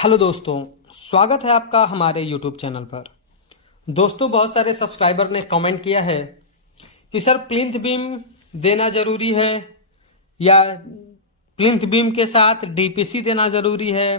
Hello दोस्तों, स्वागत है आपका हमारे यूट्यूब चैनल पर। दोस्तों, बहुत सारे सब्सक्राइबर ने कमेंट किया है कि सर प्लिंथ बीम देना ज़रूरी है या प्लिंथ बीम के साथ डीपीसी देना ज़रूरी है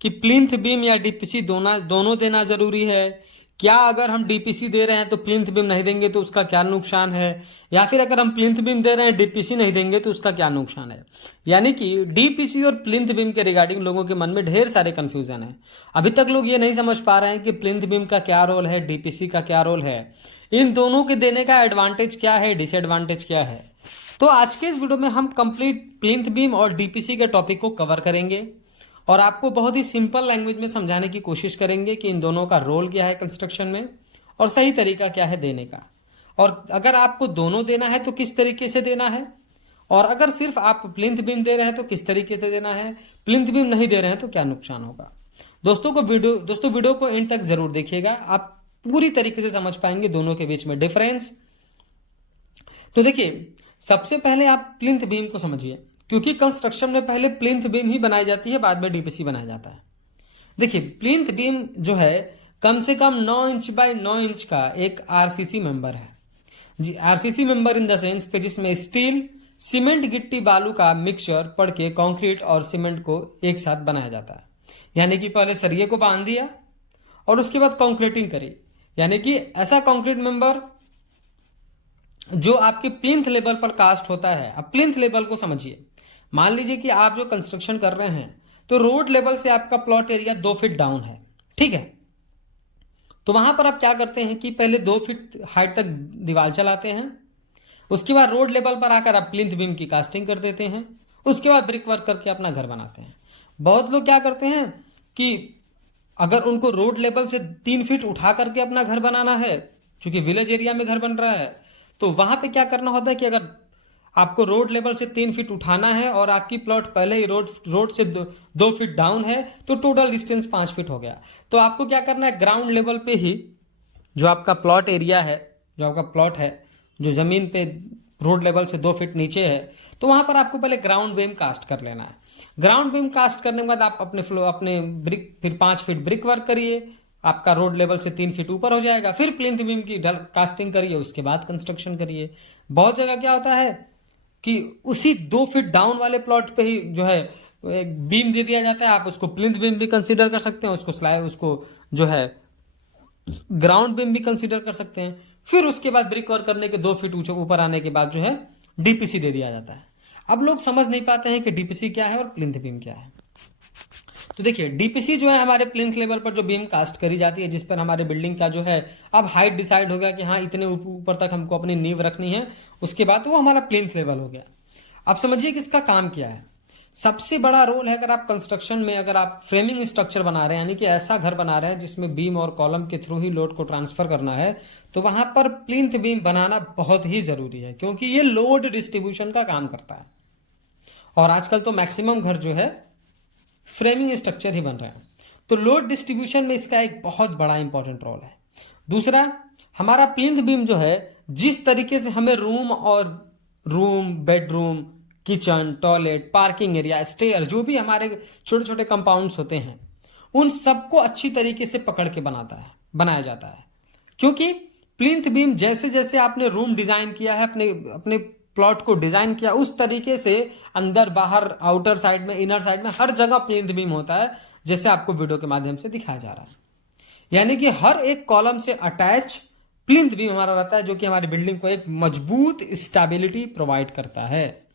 कि प्लिंथ बीम या डीपीसी दोनों देना ज़रूरी है। क्या अगर हम डीपीसी दे रहे हैं तो प्लिंथ बीम नहीं देंगे तो उसका क्या नुकसान है, या फिर अगर हम प्लिंथ बीम दे रहे हैं डीपीसी नहीं देंगे तो उसका क्या नुकसान है। यानी कि डीपीसी और प्लिंथ बीम के रिगार्डिंग लोगों के मन में ढेर सारे कन्फ्यूजन है। अभी तक लोग ये नहीं समझ पा रहे हैं कि प्लिंथ बीम का क्या रोल है, डीपीसी का क्या रोल है, इन दोनों के देने का एडवांटेज क्या है, डिसएडवांटेज क्या है। तो आज के इस वीडियो में हम कंप्लीट प्लिंथ बीम और डीपीसी के टॉपिक को कवर करेंगे और आपको बहुत ही सिंपल लैंग्वेज में समझाने की कोशिश करेंगे कि इन दोनों का रोल क्या है कंस्ट्रक्शन में और सही तरीका क्या है देने का, और अगर आपको दोनों देना है तो किस तरीके से देना है, और अगर सिर्फ आप प्लिंथ बीम दे रहे हैं तो किस तरीके से देना है, प्लिंथ बीम नहीं दे रहे हैं तो क्या नुकसान होगा। दोस्तों वीडियो को एंड तक जरूर देखिएगा, आप पूरी तरीके से समझ पाएंगे दोनों के बीच में डिफरेंस। तो देखिए, सबसे पहले आप प्लिंथ बीम को समझिए, क्योंकि कंस्ट्रक्शन में पहले प्लिंथ बीम ही बनाई जाती है, बाद में डीपीसी बनाया जाता है। देखिए, प्लिंथ बीम जो है कम से कम 9 इंच बाय 9 इंच का एक आरसीसी मेंबर है जी। RCC member in the sense कि जिसमें स्टील, सीमेंट, गिट्टी, बालू का मिक्सचर पड़ के कंक्रीट और सीमेंट को एक साथ बनाया जाता है। यानी कि पहले सरिये को बांध दिया और उसके बाद कंक्रीटिंग करी, यानी कि ऐसा कंक्रीट मेंबर जो आपके प्लिंथ लेवल पर कास्ट होता है। अब प्लिंथ लेवल को समझिए, मान लीजिए कि आप जो कंस्ट्रक्शन कर रहे हैं तो रोड लेवल से आपका प्लॉट एरिया 2 फीट डाउन है, ठीक है। तो वहां पर आप क्या करते हैं कि पहले 2 फीट हाइट तक दीवार चलाते हैं, उसके बाद रोड लेवल पर आकर आप प्लिंथ बीम की कास्टिंग कर देते हैं, उसके बाद ब्रिक वर्क करके अपना घर बनाते हैं। बहुत लोग क्या करते हैं कि अगर उनको रोड लेवल से 3 फीट उठा करके अपना घर बनाना है, क्योंकि विलेज एरिया में घर बन रहा है, तो वहां पे क्या करना होता है कि अगर आपको रोड लेवल से 3 फीट उठाना है और आपकी प्लॉट पहले ही रोड से 2 फीट डाउन है, तो टोटल डिस्टेंस 5 फीट हो गया। तो आपको क्या करना है, ग्राउंड लेवल पे ही जो आपका प्लॉट एरिया है, जो आपका प्लॉट है जो जमीन पे रोड लेवल से 2 फीट नीचे है, तो वहां पर आपको पहले ग्राउंड बीम कास्ट कर लेना है। ग्राउंड बीम कास्ट करने के बाद आप अपने ब्रिक फिर 5 फीट ब्रिक वर्क करिए, आपका रोड लेवल से 3 फीट ऊपर हो जाएगा। फिर प्लिंथ बीम की कास्टिंग करिए, उसके बाद कंस्ट्रक्शन करिए। बहुत जगह क्या होता है कि उसी 2 फीट डाउन वाले प्लॉट पे ही जो है एक बीम दे दिया जाता है। आप उसको प्लिंथ बीम भी कंसीडर कर सकते हैं, उसको जो है ग्राउंड बीम भी कंसीडर कर सकते हैं। फिर उसके बाद ब्रिक वर्क करने के 2 फीट ऊपर आने के बाद जो है डीपीसी दे दिया जाता है। अब लोग समझ नहीं पाते हैं कि डीपीसी क्या है और प्लिंथ बीम क्या है। तो देखिए, डीपीसी जो है हमारे प्लिंथ लेवल पर जो बीम कास्ट करी जाती है, जिस पर हमारे बिल्डिंग का जो है अब हाइट डिसाइड हो गया कि हाँ इतने ऊपर तक हमको अपनी नींव रखनी है, उसके बाद वो हमारा प्लिंथ लेवल हो गया। अब समझिए कि इसका काम क्या है। सबसे बड़ा रोल है, अगर आप कंस्ट्रक्शन में अगर आप फ्रेमिंग स्ट्रक्चर बना रहे हैं, यानी कि ऐसा घर बना रहे हैं जिसमें बीम और कॉलम के थ्रू ही लोड को ट्रांसफर करना है, तो वहां पर प्लिंथ बीम बनाना बहुत ही जरूरी है, क्योंकि ये लोड डिस्ट्रीब्यूशन का काम करता है। और आजकल तो मैक्सिमम घर जो है फ्रेमिंग स्ट्रक्चर ही बन रहे हैं, तो लोड डिस्ट्रीब्यूशन में इसका एक बहुत बड़ा इंपॉर्टेंट रोल है। दूसरा, हमारा प्लिंथ बीम जो है जिस तरीके से हमें room, bedroom, kitchen, toilet, parking area, stair, जो भी हमारे छोटे छोटे कंपाउंड्स होते हैं, उन सबको अच्छी तरीके से पकड़ के बनाया जाता है। क्योंकि प्लिंथ बीम जैसे जैसे आपने रूम डिजाइन किया है, अपने प्लॉट को डिजाइन किया, उस तरीके से अंदर बाहर, आउटर साइड में, इनर साइड में, हर जगह प्लिंथ बीम होता है, जैसे आपको वीडियो के माध्यम से दिखाया जा रहा है। यानी कि हर एक कॉलम से अटैच प्लिंथ बीम हमारा रहता है, जो कि हमारी बिल्डिंग को एक मजबूत स्टेबिलिटी प्रोवाइड करता है।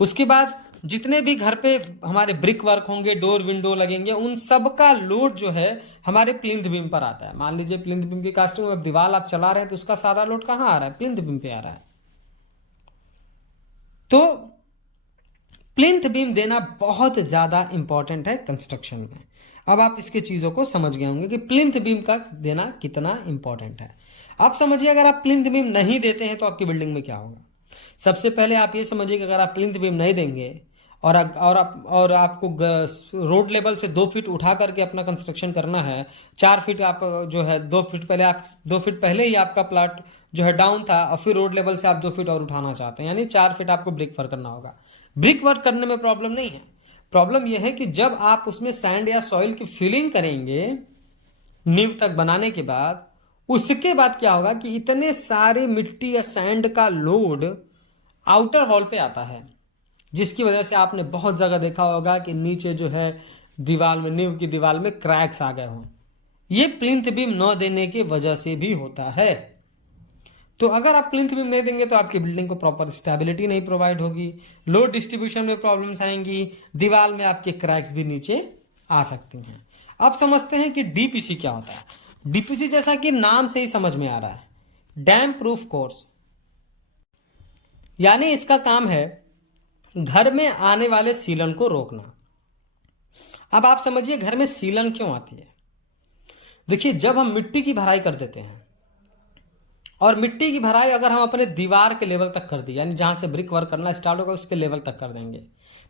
उसके बाद जितने भी घर पे हमारे ब्रिक वर्क होंगे, डोर विंडो लगेंगे, उन सब का लोड जो है हमारे प्लिंथ बीम पर आता है। मान लीजिए प्लिंथ बीम की कास्टिंग में दीवार आप चला रहे हैं, तो उसका सारा लोड कहां आ रहा है, प्लिंथ बीम पे आ रहा है। तो प्लिंथ बीम देना बहुत ज्यादा इंपॉर्टेंट है कंस्ट्रक्शन में। अब आप इसके चीजों को समझ गए होंगे कि प्लिंथ बीम का देना कितना इंपॉर्टेंट है। आप समझिए, अगर आप प्लिंथ बीम नहीं देते हैं तो आपकी बिल्डिंग में क्या होगा। सबसे पहले आप ये समझिए कि अगर आप प्लिंथ बीम नहीं देंगे और आपको रोड लेवल से 2 फीट उठा करके अपना कंस्ट्रक्शन करना है, 4 फीट आप जो है 2 फीट पहले ही आपका प्लॉट जो है डाउन था, और फिर रोड लेवल से आप 2 फीट और उठाना चाहते हैं, यानी 4 फीट आपको ब्रिक वर्क करना होगा। ब्रिक वर्क करने में प्रॉब्लम नहीं है, प्रॉब्लम यह है कि जब आप उसमें सैंड या सॉइल की फिलिंग करेंगे नींव तक बनाने के बाद, उसके बाद क्या होगा कि इतने सारे मिट्टी या सैंड का लोड आउटर वॉल पे आता है, जिसकी वजह से आपने बहुत जगह देखा होगा कि नीचे जो है दीवार में, नींव की दीवार में क्रैक्स आ गए हों। ये प्लिंथ बीम न देने की वजह से भी होता है। तो अगर आप प्लिंथ बीम नहीं देंगे तो आपकी बिल्डिंग को प्रॉपर स्टेबिलिटी नहीं प्रोवाइड होगी, लोड डिस्ट्रीब्यूशन में प्रॉब्लम्स आएंगी, दीवार में आपके क्रैक्स भी नीचे आ सकती हैं। अब समझते हैं कि डीपीसी क्या होता है। डीपीसी जैसा कि नाम से ही समझ में आ रहा है, डैम प्रूफ कोर्स, यानी इसका काम है घर में आने वाले सीलन को रोकना। अब आप समझिए घर में सीलन क्यों आती है। देखिए, जब हम मिट्टी की भराई कर देते हैं, और मिट्टी की भराई अगर हम अपने दीवार के लेवल तक कर दी, यानी जहां से ब्रिक वर्क करना स्टार्ट होगा उसके लेवल तक कर देंगे,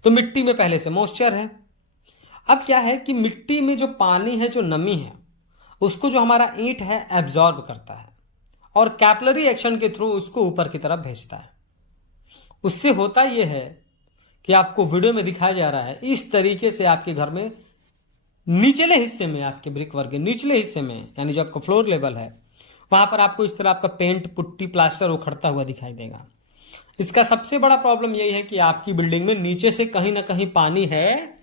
तो मिट्टी में पहले से मॉइस्चर है। अब क्या है कि मिट्टी में जो पानी है, जो नमी है, उसको जो हमारा ईंट है एब्जॉर्ब करता है और कैपिलरी एक्शन के थ्रू उसको ऊपर की तरफ भेजता है। उससे होता यह है कि आपको वीडियो में दिखाया जा रहा है, इस तरीके से आपके घर में निचले हिस्से में, आपके ब्रिक वर्क के निचले हिस्से में, यानी जो आपका फ्लोर लेवल है, वहां पर आपको इस तरह आपका पेंट, पुट्टी, प्लास्टर उखड़ता हुआ दिखाई देगा। इसका सबसे बड़ा प्रॉब्लम यही है कि आपकी बिल्डिंग में नीचे से कहीं ना कहीं पानी है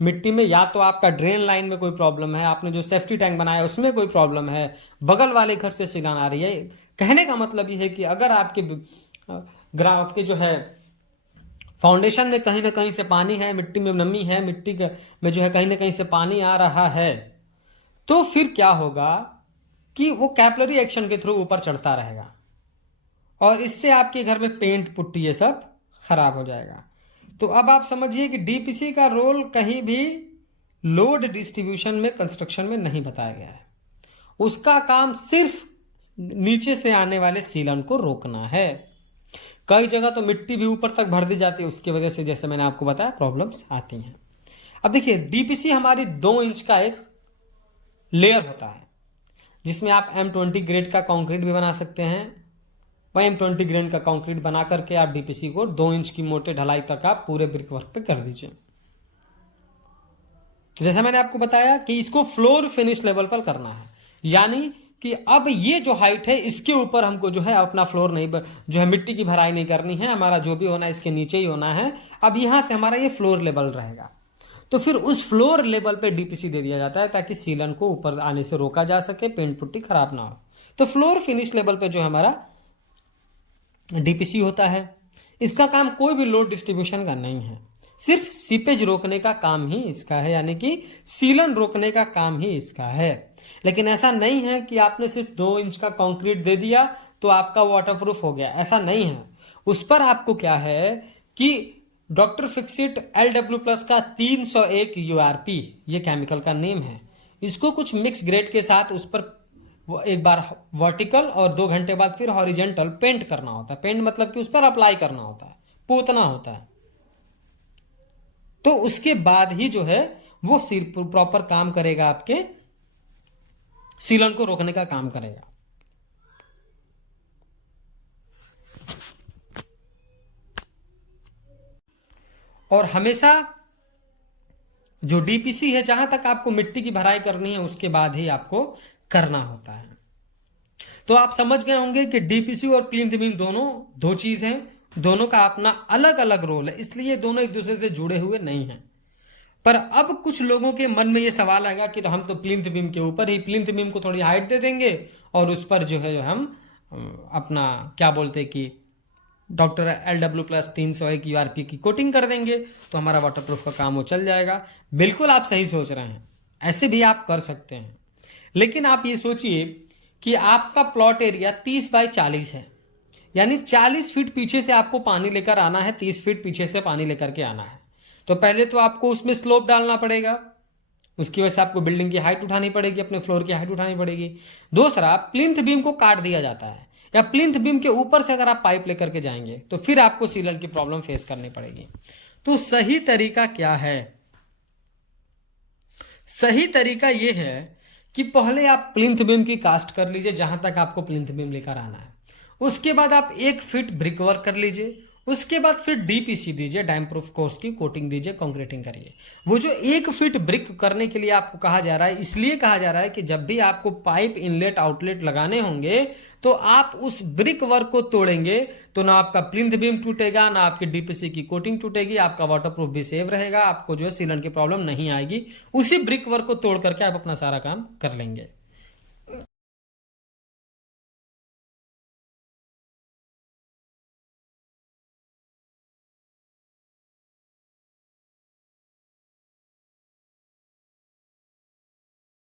मिट्टी में, या तो आपका ड्रेन लाइन में कोई प्रॉब्लम है, आपने जो सेफ्टी टैंक बनाया उसमें कोई प्रॉब्लम है, बगल वाले घर से सीलन आ रही है। कहने का मतलब यह है कि अगर आपके जो है फाउंडेशन में कहीं ना कहीं से पानी है, मिट्टी में नमी है, मिट्टी में जो है कहीं ना कहीं से पानी आ रहा है, तो फिर क्या होगा कि वो कैपिलरी एक्शन के थ्रू ऊपर चढ़ता रहेगा और इससे आपके घर में पेंट, पुट्टी, ये सब खराब हो जाएगा। तो अब आप समझिए कि डीपीसी का रोल कहीं भी लोड डिस्ट्रीब्यूशन में, कंस्ट्रक्शन में नहीं बताया गया है। उसका काम सिर्फ नीचे से आने वाले सीलन को रोकना है। कई जगह तो मिट्टी भी ऊपर तक भर दी जाती है, उसकी वजह से जैसे मैंने आपको बताया प्रॉब्लम्स आती हैं। अब देखिए, डीपीसी हमारी 2 इंच का एक लेयर होता है, जिसमें आप M20 ग्रेड का कंक्रीट भी बना सकते हैं। वह M20 ग्रेड का कंक्रीट बना करके आप डीपीसी को 2 इंच की मोटे ढलाई तक आप पूरे ब्रिक वर्क पे कर दीजिए। तो जैसा मैंने आपको बताया कि इसको फ्लोर फिनिश लेवल पर करना है, यानी कि अब ये जो हाइट है इसके ऊपर हमको जो है अपना फ्लोर नहीं, जो है मिट्टी की भराई नहीं करनी है, हमारा जो भी होना है इसके नीचे ही होना है। अब यहां से हमारा ये फ्लोर लेवल रहेगा, तो फिर उस फ्लोर लेवल पे डीपीसी दे दिया जाता है ताकि सीलन को ऊपर आने से रोका जा सके, पेंट पुट्टी खराब ना हो। तो फ्लोर फिनिश लेवल पे जो हमारा डीपीसी होता है, इसका काम कोई भी लोड डिस्ट्रीब्यूशन का नहीं है, सिर्फ सीपेज रोकने का काम ही इसका है, यानी कि सीलन रोकने का काम ही इसका है। लेकिन ऐसा नहीं है कि आपने सिर्फ 2 इंच का कंक्रीट दे दिया तो आपका वाटरप्रूफ हो गया, ऐसा नहीं है। उस पर आपको क्या है कि डॉक्टर फिक्सिट LW+ का 301 URP, ये केमिकल का नेम है, इसको कुछ मिक्स ग्रेड के साथ उस पर एक बार वर्टिकल और 2 घंटे बाद फिर हॉरिजेंटल पेंट करना होता है। पेंट मतलब कि उस पर अप्लाई करना होता है, पोतना होता है। तो उसके बाद ही जो है वो प्रॉपर काम करेगा, आपके सीलन को रोकने का काम करेगा। और हमेशा जो डीपीसी है, जहां तक आपको मिट्टी की भराई करनी है उसके बाद ही आपको करना होता है। तो आप समझ गए होंगे कि डीपीसी और प्लिंथ बीम दोनों 2 चीज हैं, दोनों का अपना अलग अलग रोल है, इसलिए दोनों एक दूसरे से जुड़े हुए नहीं हैं। पर अब कुछ लोगों के मन में ये सवाल आएगा कि तो हम तो प्लिंथ बीम के ऊपर ही, प्लिंथ बीम को थोड़ी हाइट दे देंगे और उस पर जो है हम अपना क्या बोलते कि डॉक्टर LW+ 301 URP की कोटिंग कर देंगे तो हमारा वाटरप्रूफ का काम वो चल जाएगा। बिल्कुल आप सही सोच रहे हैं, ऐसे भी आप कर सकते हैं। लेकिन आप ये सोचिए कि आपका प्लॉट एरिया 30 बाय 40 है, यानी 40 फीट पीछे से आपको पानी लेकर आना है, 30 फीट पीछे से पानी लेकर के आना है। तो पहले तो आपको उसमें स्लोप डालना पड़ेगा, उसकी वजह से आपको बिल्डिंग की हाइट उठानी पड़ेगी, अपने फ्लोर की हाइट उठानी पड़ेगी। दूसरा, प्लिंथ बीम को काट दिया जाता है, या प्लिंथ बीम के ऊपर से अगर आप पाइप लेकर के जाएंगे तो फिर आपको सीलन की प्रॉब्लम फेस करनी पड़ेगी। तो सही तरीका क्या है? सही तरीका यह है कि पहले आप प्लिंथ बीम की कास्ट कर लीजिए, जहां तक आपको प्लिंथ बीम लेकर आना है। उसके बाद आप 1 फीट ब्रिक वर्क कर लीजिए, उसके बाद फिर डीपीसी दीजिए, डाइम प्रूफ कोर्स की कोटिंग दीजिए, कंक्रीटिंग करिए। वो जो 1 फीट ब्रिक करने के लिए आपको कहा जा रहा है, इसलिए कहा जा रहा है कि जब भी आपको पाइप इनलेट आउटलेट लगाने होंगे तो आप उस ब्रिक वर्क को तोड़ेंगे तो ना आपका प्लिंथ बीम टूटेगा, ना आपकी डीपीसी की कोटिंग टूटेगी, आपका वाटरप्रूफ भी सेव रहेगा, आपको जो है सीलन की प्रॉब्लम नहीं आएगी। उसी ब्रिक वर्क को तोड़ करके आप अपना सारा काम कर लेंगे।